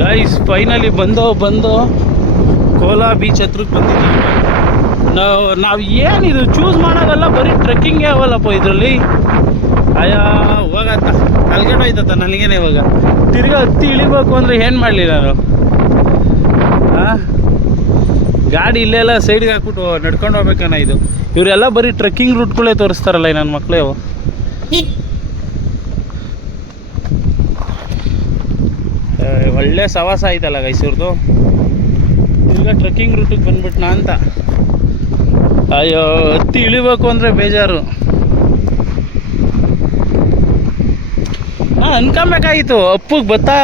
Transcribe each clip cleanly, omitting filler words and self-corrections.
Guys finally ಬಂದು Cola beach ಹತ್ರಕ್ಕೆ ಬಂದಿದ್ದೀವಿ. ನಾವು ಏನಿದು ಚೂಸ್ ಮಾಡೋದಲ್ಲ, ಬರೀ ಟ್ರೆಕ್ಕಿಂಗೇ ಅವಲ್ಲಪ್ಪ ಇದರಲ್ಲಿ. ಅಯ್ಯಾ ಹೋಗತ್ತ ನಲ್ಗಡೆ ಹೋಯ್ತತ್ತ ನನಗೇನೆ. ಇವಾಗ ತಿರ್ಗಾ ಹತ್ತಿ ಇಳಿಬೇಕು ಅಂದರೆ ಏನು ಮಾಡಲಿ ನಾನು? ಗಾಡಿ ಇಲ್ಲೆಲ್ಲ ಸೈಡ್ಗೆ ಹಾಕ್ಬಿಟ್ಟು ನಡ್ಕೊಂಡು ಹೋಗ್ಬೇಕಣ್ಣ. ಇದು ಇವರೆಲ್ಲ ಬರೀ ಟ್ರೆಕ್ಕಿಂಗ್ ರೂಟ್ಗಳೇ ತೋರಿಸ್ತಾರಲ್ಲ ನನ್ನ ಮಕ್ಕಳೇ. ಒಳ್ಳೆ ಸವಾಸ ಆಯ್ತಲ್ಲ ಗೈಸೂರ್ದು. ತಿರ್ಗಾ ಟ್ರೆಕ್ಕಿಂಗ್ ರೂಟಿಗೆ ಬಂದ್ಬಿಟ್ನಾ ಅಂತ. ಅಯ್ಯೋ ಹತ್ತಿ ಇಳಿಬೇಕು ಅಂದರೆ ಬೇಜಾರು. ನಾನು ಅನ್ಕೊಬೇಕಾಗಿತ್ತು ಅಪ್ಪಗೆ ಬತ್ತಾ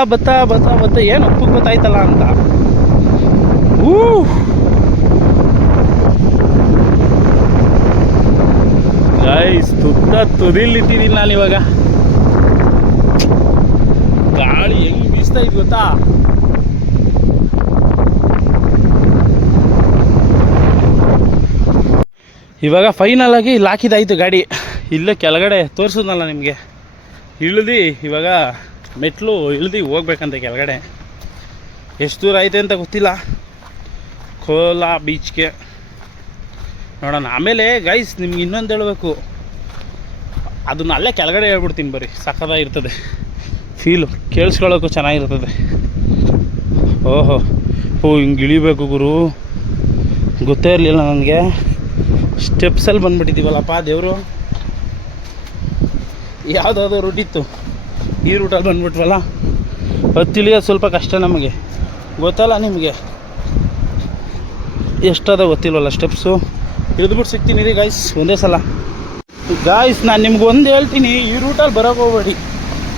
ಏನು ಅಪ್ಪಗೆ ಗೊತ್ತಾಯ್ತಲ್ಲ ಅಂತ. ಗೈಸ್ ತುದಿಲಿಟ್ಟಿದ್ದೀನಿ ನಾನು ಇವಾಗ. ಗಾಳಿ ಹೆಂಗ್ ಬೀಸ್ತಾ ಇತ್ತು ಗೊತ್ತಾ? ಇವಾಗ ಫೈನಲ್ ಆಗಿ ಇಲ್ಲಿ ಹಾಕಿದಾಯ್ತು ಗಾಡಿ. ಇಲ್ಲೇ ಕೆಳಗಡೆ ತೋರಿಸೋದಲ್ಲ ನಿಮಗೆ. ಇಳಿದು ಇವಾಗ ಮೆಟ್ಲು ಇಳಿದು ಹೋಗ್ಬೇಕಂತೆ ಕೆಳಗಡೆ. ಎಷ್ಟು ದೂರ ಐತೆ ಅಂತ ಗೊತ್ತಿಲ್ಲ ಕೋಲಾ ಬೀಚ್ಗೆ. ನೋಡೋಣ ಆಮೇಲೆ. ಗೈಸ್ ನಿಮ್ಗೆ ಇನ್ನೊಂದು ಹೇಳಬೇಕು, ಅದನ್ನ ಅಲ್ಲೇ ಕೆಳಗಡೆ ಹೇಳ್ಬಿಡ್ತೀನಿ. ಬರೀ ಸಖತ್ತಾಗಿರ್ತದೆ ಫೀಲು, ಕೇಳಿಸ್ಕೊಳ್ಳೋಕ್ಕೂ ಚೆನ್ನಾಗಿರ್ತದೆ. ಹಿಂಗೆ ಇಳಿಬೇಕು ಗುರು, ಗೊತ್ತೇ ಇರಲಿಲ್ಲ ನನಗೆ. ಸ್ಟೆಪ್ಸಲ್ಲಿ ಬಂದುಬಿಟ್ಟಿದ್ದೀವಲ್ಲಪ್ಪ ದೇವರು. ಯಾವುದಾದ್ರು ರೂಟ್ ಇತ್ತು, ಈ ರೂಟಲ್ಲಿ ಬಂದುಬಿಟ್ವಲ್ಲ. ಹತ್ತಿಳಿಯೋದು ಸ್ವಲ್ಪ ಕಷ್ಟ ನಮಗೆ, ಗೊತ್ತಲ್ಲ ನಿಮಗೆ. ಎಷ್ಟದ ಗೊತ್ತಿಲ್ವಲ್ಲ ಸ್ಟೆಪ್ಸು. ಇಳಿದ್ಬಿಟ್ಟು ಸಿಗ್ತೀನಿ ರೀ ಗಾಯ್ಸ್ ಒಂದೇ ಸಲ. ಗಾಯ್ಸ್ ನಾನು ನಿಮ್ಗೆ ಒಂದು ಹೇಳ್ತೀನಿ, ಈ ರೂಟಲ್ಲಿ ಬರೋಕ್ಕೆ ಹೋಗ್ಬೇಡಿ.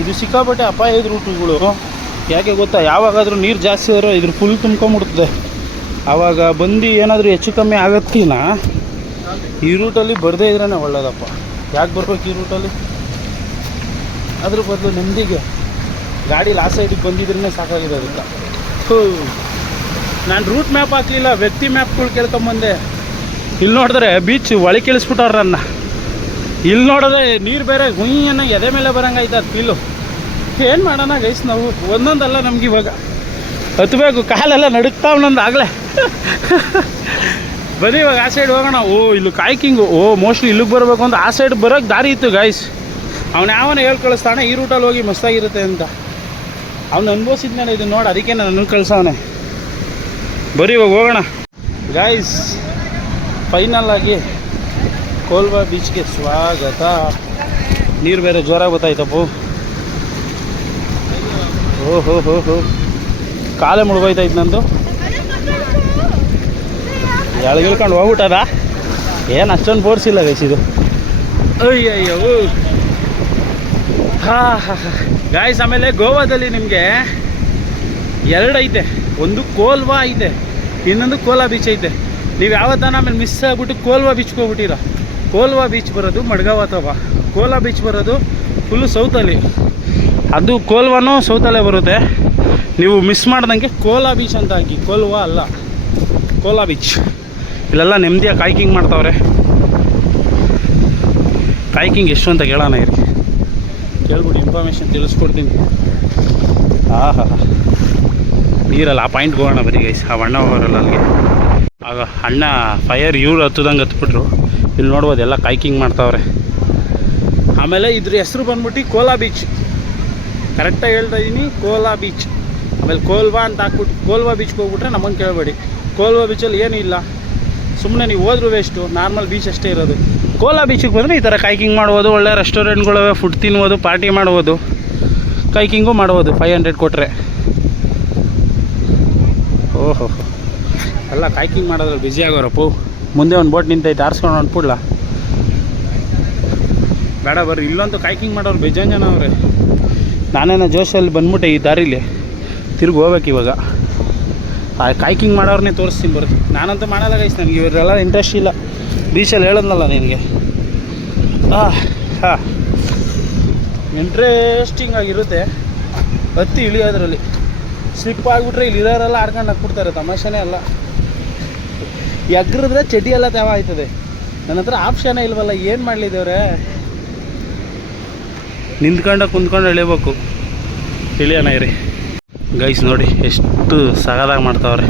ಇದು ಸಿಕ್ಕಾಪಟ್ಟೆ ಅಪಾಯದ ರೂಟುಗಳು. ಯಾಕೆ ಗೊತ್ತಾ? ಯಾವಾಗಾದರೂ ನೀರು ಜಾಸ್ತಿ ಆದರೂ ಇದ್ರ ಫುಲ್ ತುಂಬ್ಕೊಂಬಿಡ್ತದೆ. ಆವಾಗ ಬಂದು ಏನಾದರೂ ಹೆಚ್ಚು ಕಮ್ಮಿ ಆಗೋದ್ಕಿನ ಈ ರೂಟಲ್ಲಿ ಬರದೇ ಇದ್ರೇ ಒಳ್ಳೇದಪ್ಪ. ಯಾಕೆ ಬರ್ಬೇಕು ಈ ರೂಟಲ್ಲಿ? ಅದ್ರ ಬದಲು ನೆಮ್ಮದಿಗೆ ಗಾಡಿ ಲಾಸ್ಟ್ ಸೈಡಿಗೆ ಬಂದಿದ್ರೇ ಸಾಕಾಗಿದೆ ಅದಕ್ಕೆ. ನಾನು ರೂಟ್ ಮ್ಯಾಪ್ ಹಾಕಲಿಲ್ಲ, ವ್ಯಕ್ತಿ ಮ್ಯಾಪ್ಗಳು ಕೇಳ್ಕೊಂಬಂದೆ. ಇಲ್ಲಿ ನೋಡಿದ್ರೆ ಬೀಚ್ ಒಳಗೆ ಕೇಳಿಸ್ಬಿಟ್ಟವ್ರ ನನ್ನ. ಇಲ್ಲಿ ನೋಡಿದ್ರೆ ನೀರು ಬೇರೆ ಗುಯ್ಯನ್ನ ಎದೆ ಮೇಲೆ ಬರೋಂಗಾಯ್ತು ಅದು ಫೀಲು. ಏನು ಮಾಡೋಣ ಗೈಸ್, ನಾವು ಒಂದೊಂದಲ್ಲ ನಮ್ಗೆ ಇವಾಗ ಹತ್ತಬೇಕು. ಕಾಲೆಲ್ಲ ನಡುಕ್ತಾ ಒಂದೊಂದು ಆಗಲೇ. ಬನ್ನಿ ಇವಾಗ ಆ ಸೈಡ್ ಹೋಗೋಣ. ಇಲ್ಲಿ ಕಾಯ್ಕಿಂಗು. ಮೋಸ್ಟ್ಲಿ ಇಲ್ಲಿಗೆ ಬರಬೇಕು ಅಂತ ಆ ಸೈಡ್ ಬರೋಕ್ಕೆ ದಾರಿ ಇತ್ತು ಗಾಯ್ಸ್. ಅವನ ಹೇಳಿ ಕಳಿಸ್ತಾನೆ ಈ ರೂಟಲ್ಲಿ ಹೋಗಿ ಮಸ್ತಾಗಿರುತ್ತೆ ಅಂತ. ಅವ್ನು ಅನುಭವಿಸಿದ್ಮೇಲೆ ಇದು ನೋಡಿ, ಅದಕ್ಕೆ ನಾನು ಕಳ್ಸವನೆ. ಬರೀ ಇವಾಗ ಹೋಗೋಣ ಗಾಯ್ಸ್. ಫೈನಲ್ ಆಗಿ ಕೋಲ್ವಾ ಬೀಚ್ಗೆ ಸ್ವಾಗತ. ನೀರು ಬೇರೆ ಜೋರಾಗಿ ಗೊತ್ತಾಯ್ತಪ್ಪು. ಹೋ ಕಾಲೇ ಮುಳುಗೋಯ್ತಾಯ್ತು ನಂದು. ಎಳಗಿಳ್ಕೊಂಡು ಹೋಗ್ಬಿಟ್ಟದ. ಏನು ಅಷ್ಟೊಂದು ಫೋರ್ಸಿಲ್ಲ ಗೈಸ್ ಇದು. ಅಯ್ಯಯ್ಯೋ ಗಾಯ್ಸ್. ಆಮೇಲೆ ಗೋವಾದಲ್ಲಿ ನಿಮಗೆ ಎರಡು ಐತೆ. ಒಂದು ಕೋಲ್ವಾ ಐತೆ, ಇನ್ನೊಂದು ಕೋಲಾ ಬೀಚ್ ಐತೆ. ನೀವು ಯಾವತ್ತಾನ ಆಮೇಲೆ ಮಿಸ್ ಆಗಿಬಿಟ್ಟು ಕೋಲ್ವಾ ಬೀಚ್ಗೆ ಹೋಗ್ಬಿಟ್ಟಿರ. ಕೋಲ್ವಾ ಬೀಚ್ ಬರೋದು ಮಡ್ಗಾವ್ ಅಥವಾ ಕೋಲಾ ಬೀಚ್ ಬರೋದು ಫುಲ್ಲು ಸೌತಲ್ಲಿ. ಅದು ಕೋಲ್ವಾನೂ ಸೌತಲ್ಲೇ ಬರುತ್ತೆ. ನೀವು ಮಿಸ್ ಮಾಡ್ದಂಗೆ ಕೋಲಾ ಬೀಚ್ ಅಂತ ಹಾಕಿ, ಕೋಲ್ವಾ ಅಲ್ಲ ಕೋಲಾ ಬೀಚ್. ಇಲ್ಲೆಲ್ಲ ನೆಮ್ಮದಿಯಾಗಿ ಕಾಯ್ಕಿಂಗ್ ಮಾಡ್ತಾವ್ರೆ. ಕಾಯ್ಕಿಂಗ್ ಎಷ್ಟು ಅಂತ ಕೇಳೋಣ ಇರಿ, ಕೇಳ್ಬಿಟ್ಟು ಇನ್ಫಾರ್ಮೇಷನ್ ತಿಳಿಸ್ಕೊಡ್ತೀನಿ. ನೀರಲ್ಲ ಆ ಪಾಯಿಂಟ್ಗೆ ಹೋಗೋಣ ಬರೀ ಗೈಸ್. ಆ ಅಣ್ಣ ಹೋಗೋರಲ್ಲ ಅಲ್ಲಿಗೆ. ಆಗ ಅಣ್ಣ ಫೈರ್ ಇವ್ರು ಹತ್ತದಂಗೆ ಹತ್ಬಿಟ್ರು. ಇಲ್ಲಿ ನೋಡ್ಬೋದು ಎಲ್ಲ ಕಾಯ್ಕಿಂಗ್ ಮಾಡ್ತಾವ್ರೆ. ಆಮೇಲೆ ಇದ್ರ ಹೆಸರು ಬಂದ್ಬಿಟ್ಟು ಕೋಲಾ ಬೀಚ್. ಕರೆಕ್ಟಾಗಿ ಹೇಳ್ತಾ ಇದ್ದೀನಿ, ಕೋಲಾ ಬೀಚ್. ಆಮೇಲೆ ಕೋಲ್ವಾ ಅಂತ ಹಾಕ್ಬಿಟ್ಟು ಕೋಲ್ವಾ ಬೀಚ್ಗೆ ಹೋಗ್ಬಿಟ್ರೆ ನಮಗೆ ಕೇಳಬೇಡಿ. ಕೋಲ್ವಾ ಬೀಚಲ್ಲಿ ಏನೂ ಇಲ್ಲ, ಸುಮ್ಮನೆ ನೀವು ಹೋದ್ರೂ ವೇಸ್ಟು. ನಾರ್ಮಲ್ ಬೀಚ್ ಅಷ್ಟೇ ಇರೋದು. ಕೋಲಾ ಬೀಚಿಗೆ ಬಂದರೆ ಈ ಥರ ಕಾಯ್ಕಿಂಗ್ ಮಾಡ್ಬೋದು. ಒಳ್ಳೆ ರೆಸ್ಟೋರೆಂಟ್ಗಳವೆ, ಫುಡ್ ತಿನ್ಬೋದು, ಪಾರ್ಟಿ ಮಾಡ್ಬೋದು, ಕಾಯ್ಕಿಂಗು ಮಾಡ್ಬೋದು 500 ಕೊಟ್ಟರೆ. ಎಲ್ಲ ಕಾಯ್ಕಿಂಗ್ ಮಾಡೋದ್ರಲ್ಲಿ ಬ್ಯುಸಿ ಆಗೋರಪ್ಪು. ಮುಂದೆ ಒಂದು ಬೋಟ್ ನಿಂತೈತೆ, ಆರಿಸ್ಕೊಂಡು ಹೊಂಟ್ಬಿಡ್ಲ? ಬೇಡ ಬರ್ರಿ, ಇಲ್ಲಂತೂ ಕಾಯ್ಕಿಂಗ್ ಮಾಡೋರು ಬೇಜಾನ್ ಜನ ಅವ್ರೆ. ನಾನೇನೋ ಜೋಶಲ್ಲಿ ಬಂದ್ಬಿಟ್ಟೆ ಈ ದಾರಿಲಿ ತಿರುಗಿ ಹೋಗ್ಬೇಕು ಇವಾಗ. ಆ ಕಾಯ್ಕಿಂಗ್ ಮಾಡೋರನ್ನೇ ತೋರಿಸ್ತೀನಿ ಬರ್ರಿ. ನಾನಂತೂ ಮಾಡಲ್ಲ ಗೈಸ್, ನನಗೆ ಇವರೆಲ್ಲ ಇಂಟ್ರೆಸ್ಟ್ ಇಲ್ಲ. ಬೀಚಲ್ಲಿ ಹೇಳೋದ್ನಲ್ಲ ನಿನಗೆ. ಇಂಟ್ರೆಸ್ಟಿಂಗ್ ಆಗಿರುತ್ತೆ ಹತ್ತಿ ಇಳಿಯೋದ್ರಲ್ಲಿ. ಸ್ಲಿಪ್ ಆಗಿಬಿಟ್ರೆ ಇಲ್ಲಿ ಇರೋರೆಲ್ಲ ಆಡ್ಕೊಂಡು ಹಾಕ್ಬಿಡ್ತಾರೆ, ತಮಾಷೆನೇ ಅಲ್ಲ. ಎಗ್ರಿದ್ರೆ ಚಡ್ಡಿ ಎಲ್ಲ ತೇವ ಆಯ್ತದೆ. ನನ್ನ ಹತ್ರ ಆಪ್ಷನೇ ಇಲ್ವಲ್ಲ, ಏನು ಮಾಡಲಿದ್ದೇವ್ರೆ? ನಿಂತ್ಕೊಂಡು ಕುಂತ್ಕೊಂಡು ಎಳಿಬೇಕು. ಇಳಿಯೋಣ ಇರಿ. ಗೈಸ್ ನೋಡಿ ಎಷ್ಟು ಸಗದಾಗಿ ಮಾಡ್ತಾವ್ರೆ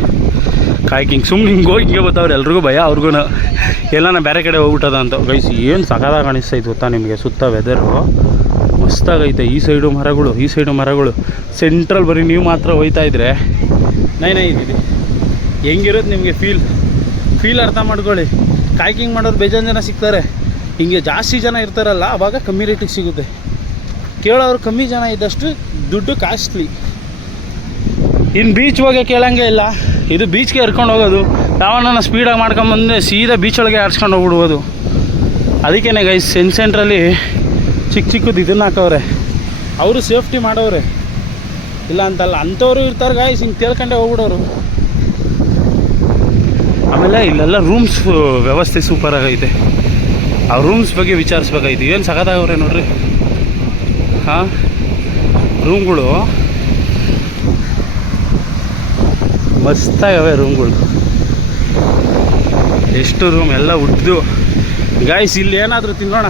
ಕಾಯ್ಕಿಂಗ್. ಸುಮ್ಮನೆ ಹಿಂಗೆ ಹೋಗಿ ಹಿಂಗೆ ಬರ್ತಾವ್ರೆ, ಎಲ್ರಿಗೂ ಭಯ, ಅವ್ರಿಗೂ ಎಲ್ಲನ ಬೇರೆ ಕಡೆ ಹೋಗ್ಬಿಟ್ಟದ ಅಂತ. ಗೈಸ್ ಏನು ಸಗದಾಗಿ ಕಾಣಿಸ್ತೈತೆ ಗೊತ್ತಾ ನಿಮಗೆ, ಸುತ್ತ ವೆದರು ಮಸ್ತಾಗೈತೆ. ಈ ಸೈಡು ಮರಗಳು, ಈ ಸೈಡು ಮರಗಳು, ಸೆಂಟ್ರಲ್ ಬರೀ ನೀವು ಮಾತ್ರ ಹೋಯ್ತಾ ಇದ್ರೆ ಇದ್ದೀವಿ. ಹೆಂಗಿರೋದು ನಿಮಗೆ ಫೀಲ್ ಅರ್ಥ ಮಾಡ್ಕೊಳ್ಳಿ. ಕಾಯ್ಕಿಂಗ್ ಮಾಡೋರು ಬೇಜಾನ್ ಜನ ಸಿಗ್ತಾರೆ, ಹಿಂಗೆ ಜಾಸ್ತಿ ಜನ ಇರ್ತಾರಲ್ಲ ಆವಾಗ ಕಮ್ಮಿ ರೇಟಿಗೆ ಸಿಗುತ್ತೆ. ಕೇಳೋರು ಕಮ್ಮಿ ಜನ ಇದ್ದಷ್ಟು ದುಡ್ಡು ಕಾಸ್ಟ್ಲಿ. ಇನ್ನು ಬೀಚ್ ಹೋಗಿ ಕೇಳಂಗೆ ಇಲ್ಲ, ಇದು ಬೀಚ್ಗೆ ಹರ್ಕೊಂಡು ಹೋಗೋದು. ಯಾವನ್ನ ಸ್ಪೀಡಾಗಿ ಮಾಡ್ಕೊಂಬಂದರೆ ಸೀದಾ ಬೀಚ್ ಒಳಗೆ ಹಾರಿಸ್ಕೊಂಡು ಹೋಗ್ಬಿಡ್ಬೋದು. ಅದಕ್ಕೇ ಗೈಸ್ ಸೆಂಟ್ರಲ್ಲಿ ಚಿಕ್ಕದು ಇದನ್ನು ಹಾಕವ್ರೆ, ಅವರು ಸೇಫ್ಟಿ ಮಾಡೋರೆ, ಇಲ್ಲ ಅಂತಲ್ಲ. ಅಂಥವ್ರು ಇರ್ತಾರೆ ಗಾಯ್ಸ್, ಹಿಂಗೆ ತೇಳ್ಕೊಂಡೆ ಹೋಗ್ಬಿಡೋರು. ಆಮೇಲೆ ಇಲ್ಲೆಲ್ಲ ರೂಮ್ಸ್ ವ್ಯವಸ್ಥೆ ಸೂಪರಾಗೈತೆ. ಆ ರೂಮ್ಸ್ ಬಗ್ಗೆ ವಿಚಾರಿಸ್ಬೇಕಾಯ್ತು. ಏನು ಸಗದಾಗವ್ರೆ ನೋಡ್ರಿ. ಹಾಂ, ರೂಮ್ಗಳು ಮಸ್ತಾಗವೆ. ರೂಮ್ಗಳು ಎಷ್ಟು ರೂಮ್ ಎಲ್ಲ ಉಡ್ದು. ಗಾಯ್ಸ್ ಇಲ್ಲಿ ಏನಾದರೂ ತಿನ್ನೋಣ,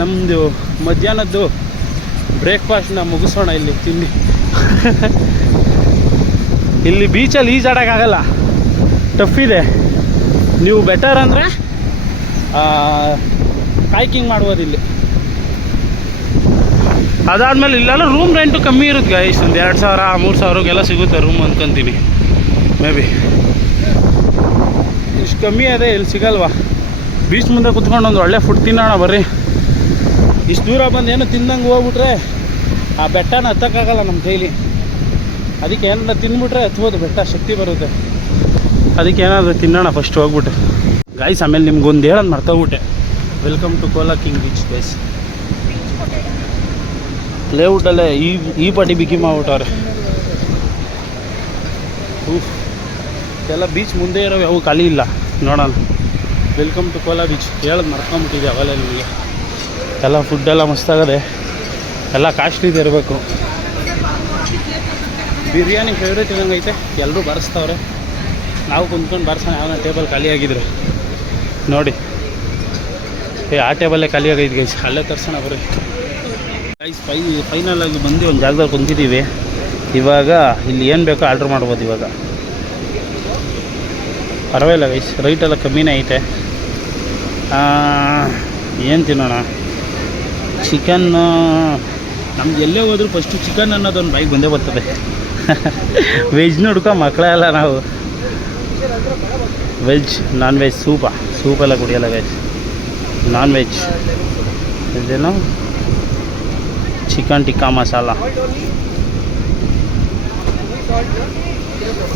ನಮ್ಮದು ಮಧ್ಯಾಹ್ನದ್ದು ಬ್ರೇಕ್ಫಾಸ್ಟ್ನ ಮುಗಿಸೋಣ ಇಲ್ಲಿ ತಿಂದು. ಇಲ್ಲಿ ಬೀಚಲ್ಲಿ ಈಜಾಡೋಕ್ಕಾಗಲ್ಲ, ಟಫ್ ಇದೆ. ನೀವು ಬೆಟರ್ ಅಂದರೆ ಕಾಯ್ಕಿಂಗ್ ಮಾಡ್ಬೋದು ಇಲ್ಲಿ. ಅದಾದಮೇಲೆ ಇಲ್ಲೆಲ್ಲ ರೂಮ್ ರೆಂಟು ಕಮ್ಮಿ ಇರುತ್ತೆ ಗೈಸ್, ಒಂದು 2,000 3,000ಕ್ಕೆಲ್ಲ ಸಿಗುತ್ತೆ ರೂಮ್ ಅಂದ್ಕೊತೀನಿ. ಮೇ ಬಿ ಇಷ್ಟು ಕಮ್ಮಿ ಅದೇ, ಇಲ್ಲಿ ಸಿಗಲ್ವಾ. ಬೀಚ್ ಮುಂದೆ ಕುತ್ಕೊಂಡು ಒಂದು ಒಳ್ಳೆ ಫುಡ್ ತಿನ್ನೋಣ ಬರ್ರಿ. ಇಷ್ಟು ದೂರ ಬಂದು ಏನೋ ತಿಂದಂಗೆ ಹೋಗ್ಬಿಟ್ರೆ ಆ ಬೆಟ್ಟನ ಹತ್ತಕ್ಕಾಗಲ್ಲ ನಮ್ಮ ಕೈಲಿ. ಅದಕ್ಕೆ ಏನಾದ್ರು ತಿಂದ್ಬಿಟ್ರೆ ಹತ್ಬೋದು, ಬೆಟ್ಟ ಶಕ್ತಿ ಬರುತ್ತೆ. ಅದಕ್ಕೆ ಏನಾದರೂ ತಿನ್ನೋಣ ಫಸ್ಟ್ ಹೋಗ್ಬಿಟ್ಟು ಗಾಯ್ಸ್. ಆಮೇಲೆ ನಿಮ್ಗೊಂದು ಹೇಳೋದು ಮರ್ತೋಗ್ಬಿಟ್ಟೆ. Welcome to Kola king beach guys. ಲೇಔಟಲ್ಲೇ ಈ ಪಾಟಿ ಬಿಗಿ ಮಾಡ್ಬಿಟ್ಟವ್ರೆ. ಎಲ್ಲ ಬೀಚ್ ಮುಂದೆ ಇರೋವು ಯಾವ ಖಾಲಿ ಇಲ್ಲ. ನೋಡೋಣ. ವೆಲ್ಕಮ್ ಟು ಕೋಲಾ ಬೀಚ್ ಹೇಳೋದು ಮರ್ಕೊಂಬಿಟ್ಟಿದೆ ಅವೆಲ್ಲ ನಿಮಗೆ. ಎಲ್ಲ ಫುಡ್ಡೆಲ್ಲ ಮಸ್ತಾಗದೆ, ಎಲ್ಲ ಕಾಸ್ಟ್ಲಿದು ಇರಬೇಕು. ಬಿರಿಯಾನಿ ಫೇವ್ರೇಟ್ ಇರೋಂಗೈತೆ, ಎಲ್ಲರೂ ಬರೆಸ್ತವ್ರೆ. ನಾವು ಕುಂತ್ಕೊಂಡು ಬರ್ಸೋಣ. ಯಾವನ ಟೇಬಲ್ ಖಾಲಿಯಾಗಿದ್ರು ನೋಡಿ. ಆ ಟೇಬಲ್ಲೇ ಖಾಲಿಯಾಗೈತೆ ಗೈಸ್, ಅಲ್ಲೇ ತರ್ಸೋಣ ಬರ್ರಿ ಗೈಸ್. ಫೈನಲಾಗಿ ಬಂದು ಒಂದು ಜಾಗದಲ್ಲಿ ಕುಂತಿದ್ದೀವಿ. ಇವಾಗ ಇಲ್ಲಿ ಏನು ಬೇಕೋ ಆರ್ಡ್ರ್ ಮಾಡ್ಬೋದು. ಇವಾಗ ಪರವಾಗಿಲ್ಲ ಗೈಸ್, ರೈಟೆಲ್ಲ ಕಮ್ಮಿನೇ ಐತೆ. ಏನು ತಿನ್ನೋಣ? ಚಿಕನ್. ನಮ್ಗೆ ಎಲ್ಲೇ ಹೋದರೂ ಫಸ್ಟು ಚಿಕನ್ ಅನ್ನೋದೊಂದು ಬೈಕ್ ಬಂದೇ ಬರ್ತದೆ. ವೆಜ್ ನೋಡ್ಕೊ ಮಕ್ಕಳೆಲ್ಲ ನಾವು. ವೆಜ್, ನಾನ್ ವೆಜ್, ಸೂಪೆಲ್ಲ ಕುಡಿಯೋಲ್ಲ ವೆಜ್. ನಾನ್ ವೆಜ್ ಇದೇನು ಚಿಕನ್ ಟಿಕ್ಕಾ ಮಸಾಲ.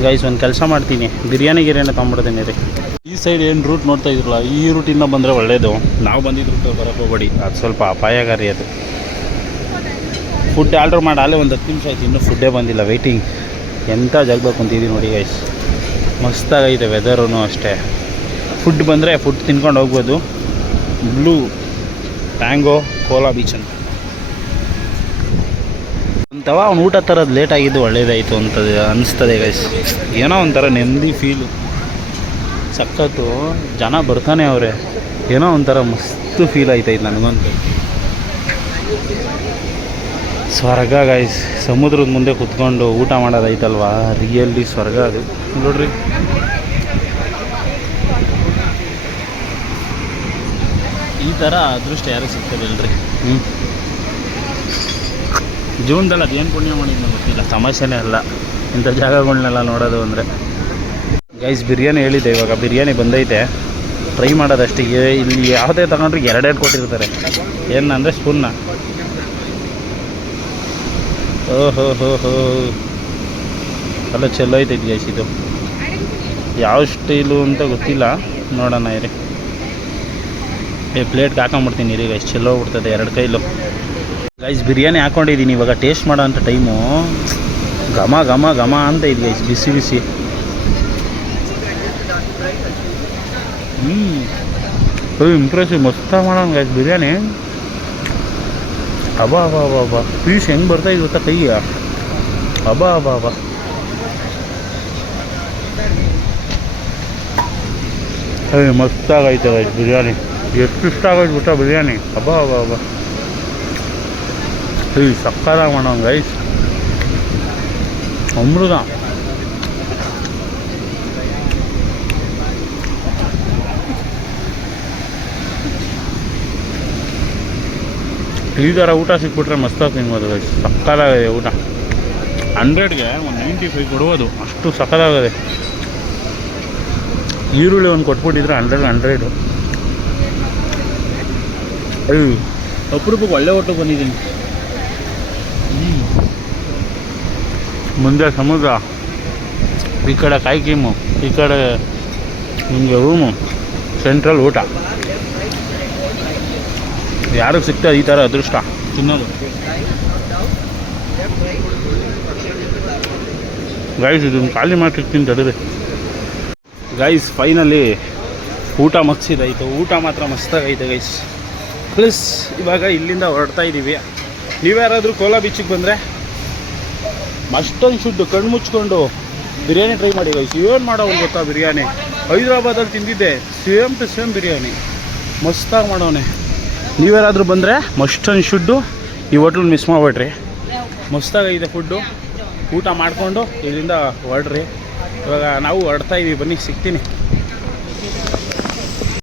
ಗೈಸ್ ಒಂದು ಕೆಲಸ ಮಾಡ್ತೀನಿ, ಬಿರಿಯಾನಿ ತೊಗೊಂಡ್ಬಿಡ್ತೀನಿ ರೀ. ಈ ಸೈಡ್ ಏನು ರೂಟ್ ನೋಡ್ತಾ ಇದ್ರಲ್ಲ, ಈ ರೂಟಿಂದ ಬಂದರೆ ಒಳ್ಳೆಯದು. ನಾವು ಬಂದಿದ್ದ ರೂಟ್ ಬರೋಕ್ಕೆ ಹೋಗ್ಬೇಡಿ, ಅದು ಸ್ವಲ್ಪ ಅಪಾಯಕಾರಿ. ಅದು ಫುಡ್ ಆರ್ಡ್ರ್ ಮಾಡಿ ಅಲ್ಲೇ ಒಂದು 10 ನಿಮಿಷ ಆಯ್ತು, ಇನ್ನೂ ಫುಡ್ಡೇ ಬಂದಿಲ್ಲ. ವೆಯ್ಟಿಂಗ್. ಎಂಥ ಜಾಗದಾಗ ಕುಂತಿದ್ದೀವಿ ನೋಡಿ ಗೈಸ್, ಮಸ್ತಾಗೈತೆ. ವೆದರು ಅಷ್ಟೇ. ಫುಡ್ ಬಂದರೆ ಫುಡ್ ತಿನ್ಕೊಂಡು ಹೋಗ್ಬೋದು. ಬ್ಲೂ ಟ್ಯಾಂಗೋ ಕೋಲಾ ಬೀಚ್ ಅಂತ ಅಂತವ. ಅವ್ನು ಊಟ ಥರದ್ದು ಲೇಟ್ ಆಗಿದ್ದು ಒಳ್ಳೇದಾಯಿತು ಅಂತ ಅನಿಸ್ತದೆ ಗೈಸ್. ಏನೋ ಒಂಥರ ನೆಮ್ಮದಿ ಫೀಲು, ಸಖತ್ತು. ಜನ ಬರ್ತಾನೆ ಅವರೇ, ಏನೋ ಒಂಥರ ಮಸ್ತ್ ಫೀಲ್ ಆಯ್ತೈತೆ ನನಗಂತೂ. ಸ್ವರ್ಗ ಗೈಸ್. ಸಮುದ್ರದ ಮುಂದೆ ಕುತ್ಕೊಂಡು ಊಟ ಮಾಡೋದೈತಲ್ವಾ, ರಿಯಲಿ ಸ್ವರ್ಗ ಅದು. ನೋಡ್ರಿ ಈ ಥರ ಅದೃಷ್ಟ ಯಾರು ಸಿಗ್ತದಿಲ್ರಿ. ಜೀವನದಲ್ಲಿ ಅದೇನು ಪುಣ್ಯ ಮಾಡಿದ್ದು ಗೊತ್ತಿಲ್ಲ, ಸಮಸ್ಯೆನೇ ಅಲ್ಲ ಇಂಥ ಜಾಗಗಳನ್ನೆಲ್ಲ ನೋಡೋದು ಅಂದರೆ. ಗೈಸ್ ಬಿರಿಯಾನಿ ಹೇಳಿದ್ದೆ, ಇವಾಗ ಬಿರಿಯಾನಿ ಬಂದೈತೆ. ಟ್ರೈ ಮಾಡೋದಷ್ಟೇ. ಇಲ್ಲಿ ಯಾವುದೇ ತಗೊಂಡ್ರೆ 2 ಕೊಟ್ಟಿರ್ತಾರೆ. ಏನಂದರೆ ಸ್ಪೂನ್ನ. ಓಹೋ ಅಲ್ಲ ಚಲೋ ಐತೈತಿ ಗೈಸ್. ಇದು ಯಾವ ಸ್ಟೈಲು ಅಂತ ಗೊತ್ತಿಲ್ಲ, ನೋಡೋಣ ಇರಿ. ಪ್ಲೇಟ್ಗೆ ಹಾಕೊಂಬಿಡ್ತೀನಿ ಇರಿ ಗೈಸ್, ಚಲೋ ಹೋಗ್ಬಿಡ್ತದೆ 2 ಕೈಲು. ಗೈಸ್ ಬಿರಿಯಾನಿ ಹಾಕ್ಕೊಂಡಿದ್ದೀನಿ, ಇವಾಗ ಟೇಸ್ಟ್ ಮಾಡೋ ಅಂಥ ಟೈಮು. ಘಮ ಘಮ ಘಮ ಅಂತ ಇದೆ ಗೈಸ್, ಬಿಸಿ ಬಿಸಿ. ಇಂಪ್ರೆಸಿವ್, ಮಸ್ತಾಗಿ ಮಾಡೋಣ ಗೈಸ್ ಬಿರಿಯಾನಿ. ಅಬಾ ಪೀಸ್ ಹೆಂಗೆ ಬರ್ತಾಯಿದ್ದು ಗೊತ್ತಾ ಕೈಗೆ. ಅಬಾ ಮಸ್ತಾಗೈತೆ ಗೈಸ್ ಬಿರಿಯಾನಿ. ಎಷ್ಟು ಇಷ್ಟ ಆಗೈತೆ ಗೊತ್ತಾ ಬಿರಿಯಾನಿ. ಅಬಾ ಸಕ್ಕತ್ತಾಗಿ ಮಾಡೋಣ ಗೈಸ್. ಅಮೃತ. ಈ ಥರ ಊಟ ಸಿಕ್ಬಿಟ್ರೆ ಮಸ್ತಾಗಿ ತಿನ್ಬೋದು ಗೈಸ್. ಸಕ್ಕತ್ತಾಗಿದೆ ಊಟ. 100ಗೆ ಒಂದು 95 ಕೊಡ್ಬೋದು, ಅಷ್ಟು ಸಕ್ಕತ್ತಾಗದೆ. ಈರುಳ್ಳಿ ಒಂದು ಕೊಟ್ಬಿಟ್ಟಿದ್ರೆ 100 ಅಪರೂಪಕ್ಕೆ ಒಳ್ಳೆ ಊಟಕ್ಕೆ ಬಂದಿದ್ದೀನಿ. ಮುಂದೆ ಸಮುದ್ರ, ಈ ಕಡೆ ಕಾಯ್ಕೀಮು, ಈ ಕಡೆ ನಿಮಗೆ ರೂಮು, ಸೆಂಟ್ರಲ್ ಊಟ. ಯಾರಿಗೆ ಸಿಗ್ತದೆ ಈ ಥರ ಅದೃಷ್ಟ ತಿನ್ನೋದು. ಗೈಸ್ ಇದನ್ನು ಖಾಲಿ ಮಾಡ್ತಿರ್ತೀನಿ ತಡೀರಿ. ಗೈಸ್ ಫೈನಲಿ ಊಟ ಮುಗಿಸಿದಾಯಿತು. ಊಟ ಮಾತ್ರ ಮಸ್ತಾಗೈತೆ ಗೈಸ್. ಪ್ಲಸ್ ಇವಾಗ ಇಲ್ಲಿಂದ ಹೊರಡ್ತಾ ಇದ್ದೀವಿ. ನೀವ್ಯಾರಾದರೂ ಕೋಲಾ ಬೀಚಿಗೆ ಬಂದರೆ ಮಸ್ಟೊಂದು ಶುದ್ಧ ಕಣ್ಣು ಮುಚ್ಕೊಂಡು ಬಿರಿಯಾನಿ ಟ್ರೈ ಮಾಡಿ ಗೈಸ್. ಏನು ಮಾಡೋನು ಗೊತ್ತಾ ಬಿರಿಯಾನಿ? ಹೈದ್ರಾಬಾದಲ್ಲಿ ತಿಂದಿದ್ದೆ, ಸೇಮ್ ಟು ಸೇಮ್ ಬಿರಿಯಾನಿ ಮಸ್ತಾಗಿ ಮಾಡೋನೆ. ನೀವ್ಯಾರಾದರೂ ಬಂದರೆ ಮಸ್ಟೊಂದು ಶುದ್ಧ ಈ ಹೋಟ್ಲನ್ನ ಮಿಸ್ ಮಾಡಬೇಡ್ರಿ. ಮಸ್ತಾಗೈತೆ ಫುಡ್ಡು. ಊಟ ಮಾಡಿಕೊಂಡು ಇಲ್ಲಿಂದ ಹೊರಡ್ರಿ. ಇವಾಗ ನಾವು ಹೊರಡ್ತಾ ಇದ್ದೀವಿ, ಬನ್ನಿ ಸಿಗ್ತೀನಿ.